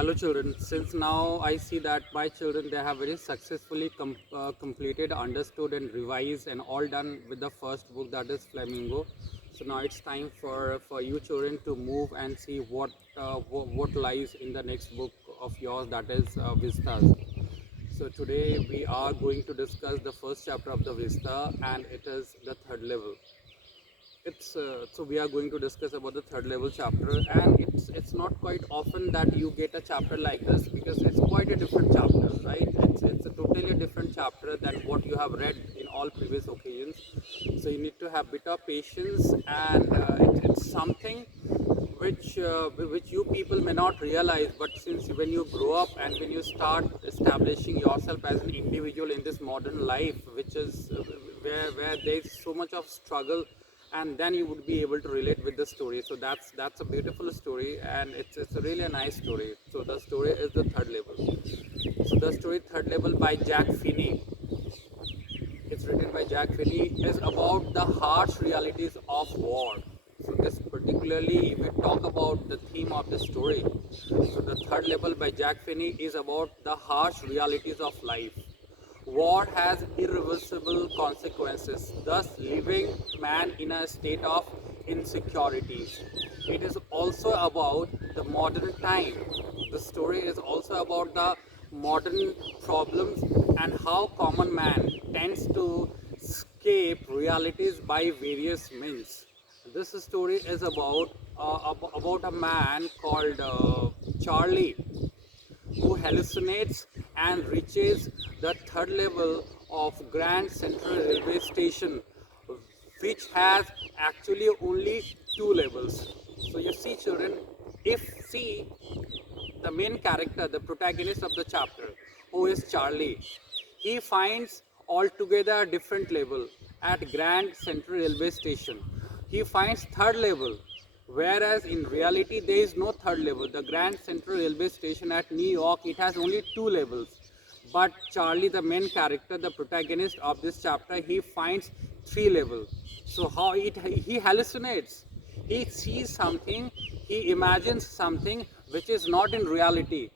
Hello children, since now I see that my children they have very successfully completed, understood and revised and all done with the first book, that is Flamingo. So now it's time for you children to move and see what lies in the next book of yours, that is Vistas. So today we are going to discuss the first chapter of the Vista, and it is the third level. It's so we are going to discuss about the third level chapter, and it's not quite often that you get a chapter like this, because it's quite a different chapter, right? It's a totally different chapter than what you have read in all previous occasions. So you need to have bit of patience, and it's something which you people may not realize, but since when you grow up and when you start establishing yourself as an individual in this modern life, which is where there's so much of struggle, and then you would be able to relate with the story. So that's a beautiful story, and it's a really a nice story. So the story is the third level. So the story third level by Jack Finney, it's written by Jack Finney, is about the harsh realities of war. So this particularly we talk about the theme of the story. So the third level by Jack Finney is about the harsh realities of life. War has irreversible consequences, thus leaving man in a state of insecurity. It is also about the modern time. The story is also about the modern problems and how common man tends to escape realities by various means. This story is about a man called Charlie, who hallucinates and reaches the third level of Grand Central Railway Station, which has actually only two levels. So you see children, if see the main character, the protagonist of the chapter, who is Charlie, he finds altogether a different level at Grand Central Railway Station. He finds third level, whereas in reality there is no third level. The Grand Central Railway Station at New York, it has only two levels. But Charlie, the main character, the protagonist of this chapter, he finds three levels. So how he hallucinates, he sees something, he imagines something which is not in reality.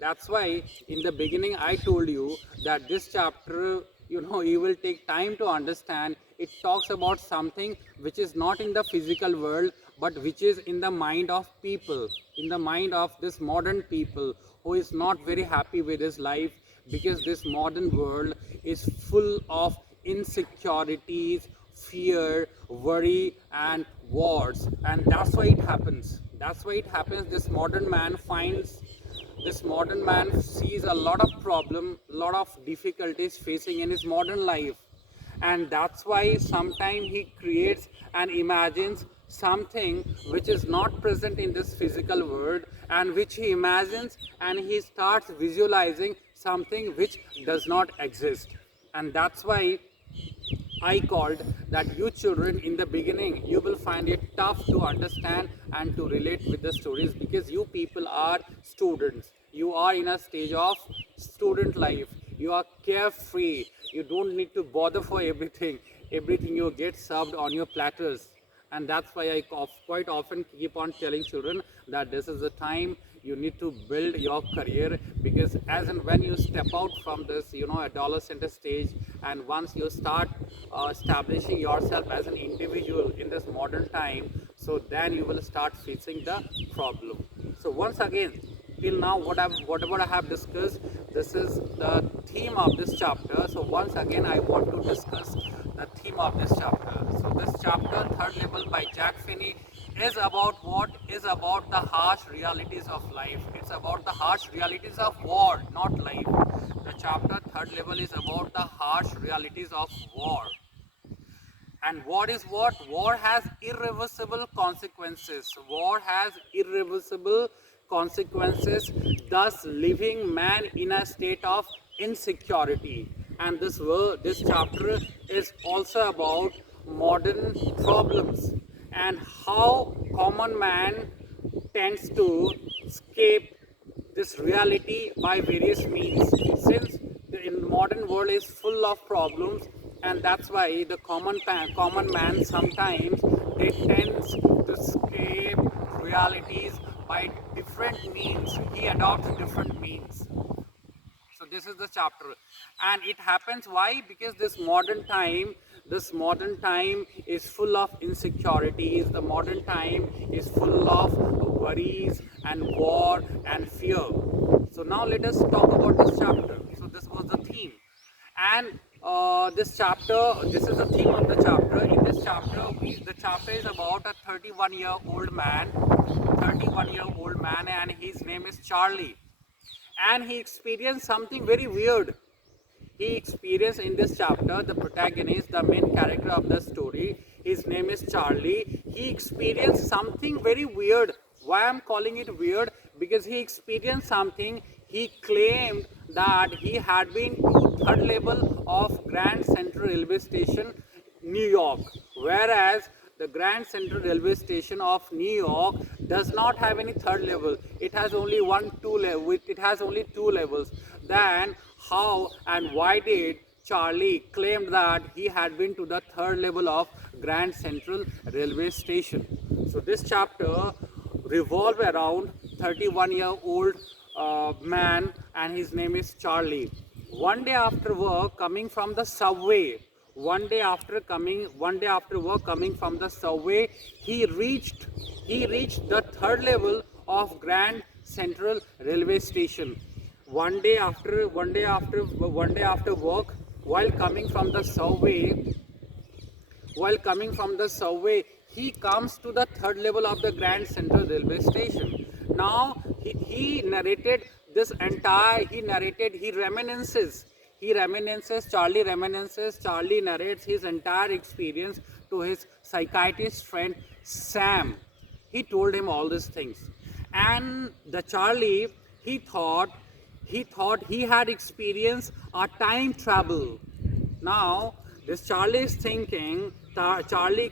That's why in the beginning I told you that this chapter, you will take time to understand. It talks about something which is not in the physical world, but which is in the mind of people, in the mind of this modern people, who is not very happy with his life, because this modern world is full of insecurities, fear, worry and wars. And that's why it happens. This modern man finds, this modern man sees a lot of problem, lot of difficulties facing in his modern life. And that's why sometimes he creates and imagines something which is not present in this physical world, and which he imagines, and he starts visualizing something which does not exist. And that's why I called that you children in the beginning you will find it tough to understand and to relate with the stories, because you people are students. You are in a stage of student life. You are carefree. You don't need to bother for everything. Everything you get served on your platters. And that's why I quite often keep on telling children that this is the time you need to build your career, because as and when you step out from this adolescent stage, and once you start establishing yourself as an individual in this modern time, so then you will start facing the problem. So once again, till now whatever I have discussed, this is the theme of this chapter. So once again I want to discuss the theme of this chapter. So this chapter, third level by Jack Finney, is about what? Is about the harsh realities of life. It's about the harsh realities of war, not life. The chapter third level is about the harsh realities of war. And what is what? War has irreversible consequences. War has irreversible consequences, thus leaving man in a state of insecurity. And this chapter is also about modern problems and how common man tends to escape this reality by various means, since the modern world is full of problems. And that's why the common man sometimes they tends to escape realities by different means. He adopts different means. So this is the chapter, and it happens why? Because this modern time is full of insecurities. The modern time is full of worries and war and fear. So now let us talk about this chapter. So this was the theme, and this is the theme of the chapter. In this chapter, the chapter is about a 31-year-old man, and his name is Charlie, and he experienced something very weird. He experienced in this chapter, the protagonist, the main character of the story, his name is Charlie. He experienced something very weird. Why I'm calling it weird? Because he experienced something. He claimed that he had been to third level of Grand Central Railway Station, New York, whereas the Grand Central Railway Station of New York does not have any third level. It has only two levels. Then how and why did Charlie claim that he had been to the third level of Grand Central Railway Station? So this chapter revolves around 31-year-old man, and his name is Charlie. One day after work, coming from the subway, coming from the subway, he reached the third level of Grand Central Railway Station. One day after work, while coming from the subway, he comes to the third level of the Grand Central Railway Station. Now he narrated this entire. He reminisces. Charlie narrates his entire experience to his psychiatrist friend Sam. He told him all these things, and the Charlie, he thought he had experienced a time travel. Now this Charlie is thinking. Charlie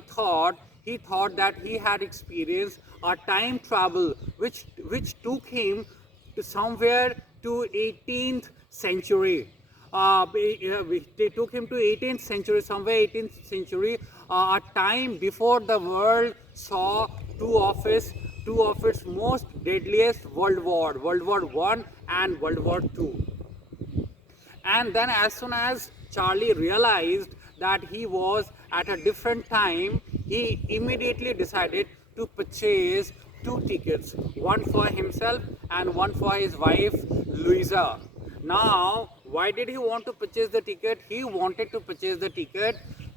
thought that he had experienced a time travel, which took him to somewhere to 18th century. They took him to 18th century, a time before the world saw two of its most deadliest World War I and World War II. And then as soon as Charlie realized that he was at a different time, he immediately decided to purchase two tickets, one for himself and one for his wife Louisa. Now, why did he want to purchase the ticket? He wanted to purchase the ticket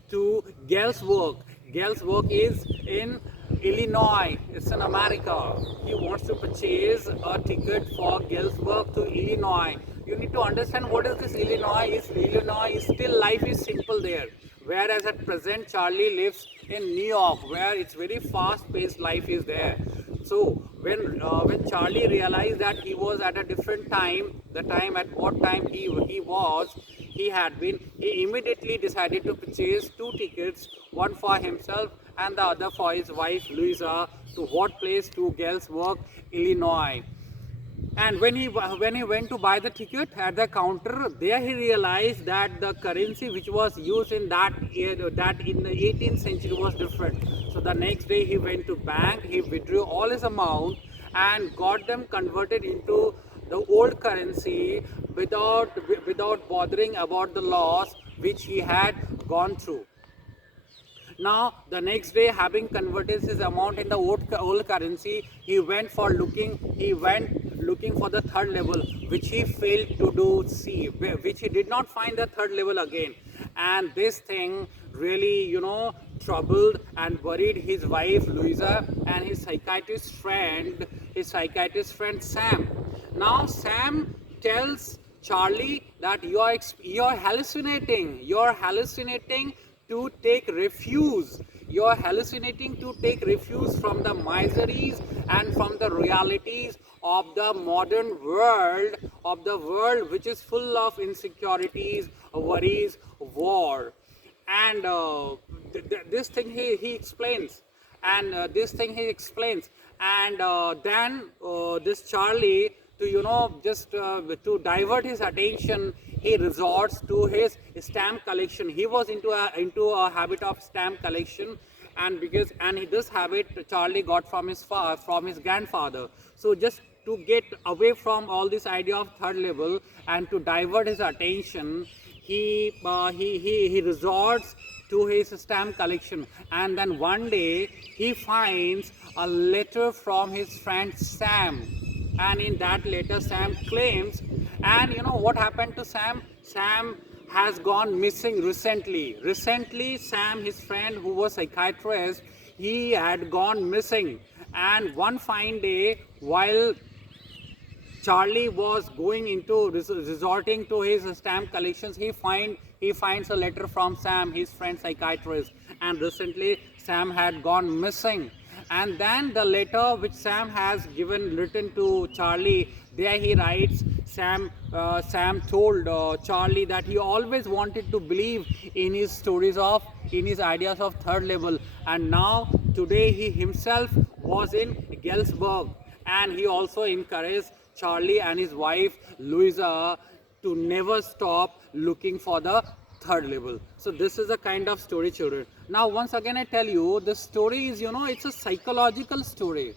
to Galesburg. Galesburg is in Illinois. It's in America. He wants to purchase a ticket for Galesburg to Illinois. You need to understand what is this Illinois. Still life is simple there. Whereas at present Charlie lives in New York, where it's very fast-paced life is there. So when Charlie realized that he was at a different time, the time at what time he immediately decided to purchase two tickets, one for himself and the other for his wife Louisa, to what place? To Galesburg, Illinois. And when he went to buy the ticket at the counter, there he realized that the currency which was used in that in the 18th century was different. So the next day he went to bank, he withdrew all his amount and got them converted into the old currency without bothering about the loss which he had gone through. Now the next day, having converted his amount in the old currency, he went looking for the third level, which he failed to see, which he did not find the third level again. And this thing really, troubled and worried his wife Louisa and his psychiatrist friend Sam. Now Sam tells Charlie that you're hallucinating. To take refuge. You are hallucinating to take refuge from the miseries and from the realities of the modern world, which is full of insecurities, worries, war. And this thing he explains. And then this Charlie, to divert his attention, he resorts to his stamp collection. He was into a habit of stamp collection, this habit Charlie got from his grandfather. So just to get away from all this idea of third level and to divert his attention, he resorts to his stamp collection. And then one day he finds a letter from his friend Sam, and in that letter Sam claims, and you know what happened to Sam? Sam has gone missing recently. Sam, his friend who was psychiatrist, he had gone missing. And one fine day, while Charlie was going into resorting to his stamp collections, he finds a letter from Sam, his friend psychiatrist, and recently Sam had gone missing. And then the letter which Sam has written to Charlie, there he writes, Sam told Charlie that he always wanted to believe in his ideas of third level, and now today he himself was in Galesburg, and he also encouraged Charlie and his wife Louisa to never stop looking for the third level. So this is a kind of story, children. Now once again I tell you, the story is, it's a psychological story.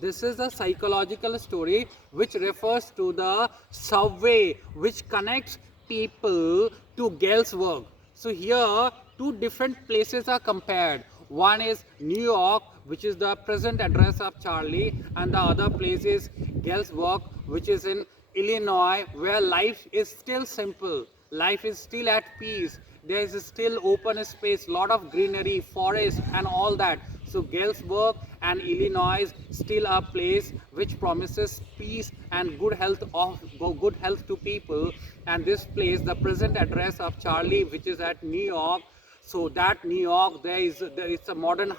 This is a psychological story which refers to the subway which connects people to Galesburg. So here two different places are compared. One is New York, which is the present address of Charlie, and the other place is Galesburg, which is in Illinois, where life is still simple, life is still at peace, there is still open space, lot of greenery, forest and all that. So Galesburg and Illinois still a place which promises peace and good health to people. And this place, the present address of Charlie, which is at New York. So that New York, there is a modern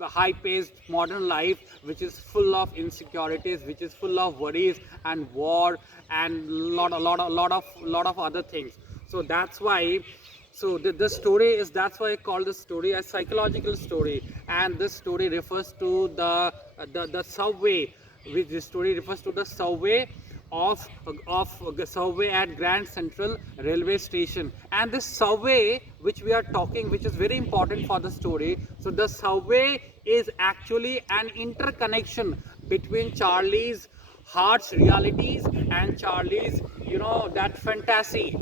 high-paced modern life which is full of insecurities, which is full of worries and war and lot of other things. So that's why. So the story is, that's why I call the story a psychological story, and this story refers to the subway. Which this story refers to the subway of the subway at Grand Central Railway Station. And this subway which we are talking, which is very important for the story. So the subway is actually an interconnection between Charlie's harsh realities and Charlie's, that fantasy.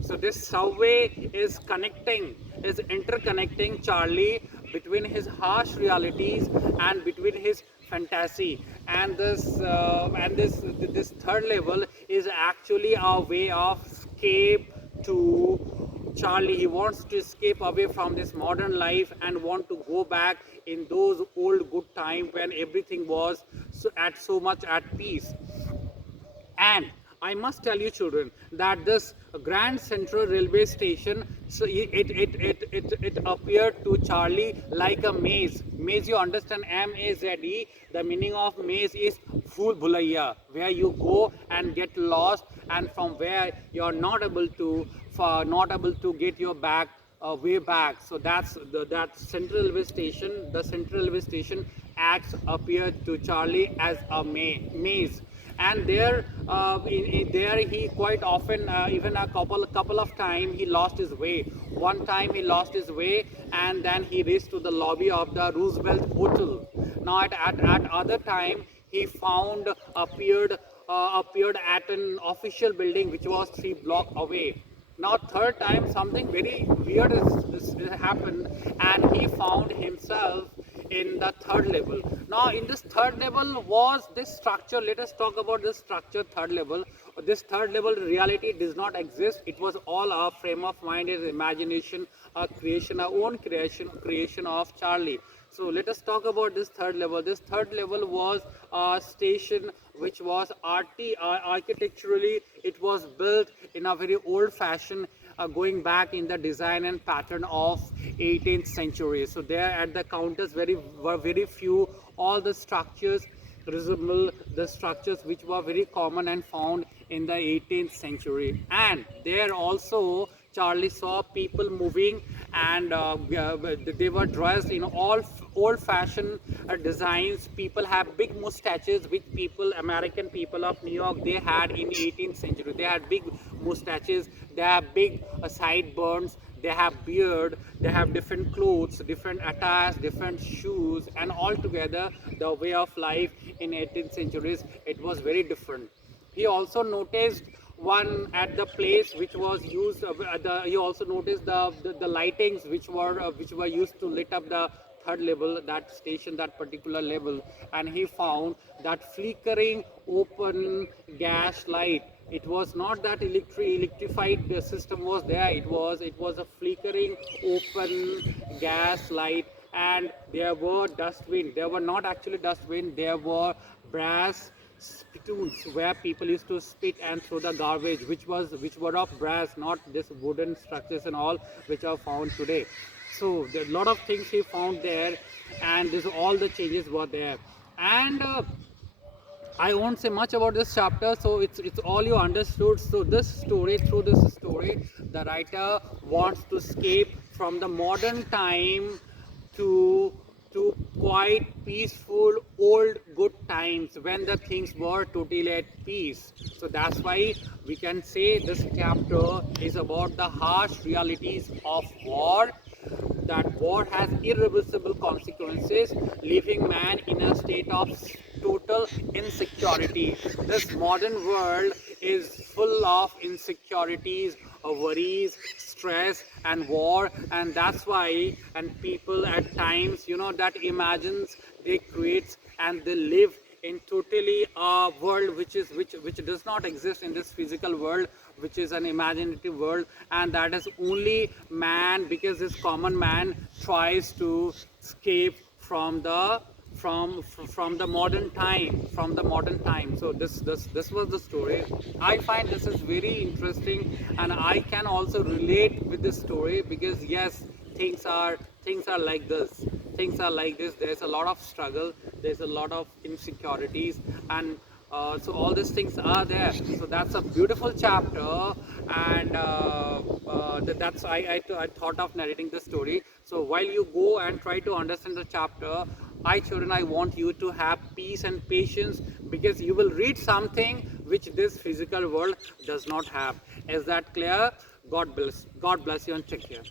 So this subway is interconnecting Charlie between his harsh realities and between his fantasy. And this third level is actually a way of escape to Charlie. He wants to escape away from this modern life and want to go back in those old good times when everything was so much at peace. And I must tell you, children, that this Grand Central Railway Station, so it appeared to Charlie like a maze. Maze, you understand, M-A-Z-E. The meaning of maze is Bhool Bhulaiya, where you go and get lost, and from where you are not able to get your way back. So that's that Central Railway Station. The Central Railway Station appeared to Charlie as a maze. And there he quite often, even a couple of times, he lost his way. One time he lost his way, and then he reached to the lobby of the Roosevelt Hotel. Now at other time he appeared at an official building which was 3 blocks away. Now third time something very weird is happened, and he found himself in the third level. Now in this third level was this structure. Let us talk about this structure, third level. This third level reality does not exist. It was all a frame of mind, his imagination, a creation, our own creation of Charlie. So let us talk about this third level. This third level was a station which was architecturally, it was built in a very old fashion, going back in the design and pattern of 18th century. So there at the counters were very few. All the structures resemble the structures which were very common and found in the 18th century. And there also Charlie saw people moving, and they were dressed in all old-fashioned designs. People have big mustaches, which American people of New York, they had in 18th century. They had big mustaches, they have big sideburns, they have beard, they have different clothes, different attires, different shoes, and altogether the way of life in 18th centuries, it was very different. He also noticed one at the place which was used. He also noticed the lightings which were used to lit up the third level, that station, that particular level, and he found that flickering open gas light. It was not that electrified system was there. It was a flickering open gas light, and there were dustbin. There were not actually dustbin. There were brass spittoons where people used to spit and throw the garbage, which were of brass, not this wooden structures and all which are found today. So there are a lot of things he found there, and this all the changes were there. And I won't say much about this chapter, so it's all you understood. So this story, through this story, the writer wants to escape from the modern time to quite peaceful old good times when the things were totally at peace. So that's why we can say this chapter is about the harsh realities of war, that war has irreversible consequences, leaving man in a state of total insecurity. This modern world is full of insecurities, worries, stress, and war, and that's why, and people at times, that imagines, they create, and they live in totally a world which does not exist in this physical world, which is an imaginative world, and that is only man, because this common man tries to escape from the modern time. So this was the story. I find this is very interesting, and I can also relate with this story, because yes, things are like this. There's a lot of struggle, there's a lot of insecurities, and so all these things are there. So that's a beautiful chapter, and that's I thought of narrating the story. So while you go and try to understand the chapter, children, I want you to have peace and patience, because you will read something which this physical world does not have. Is that clear? God bless you, and take care.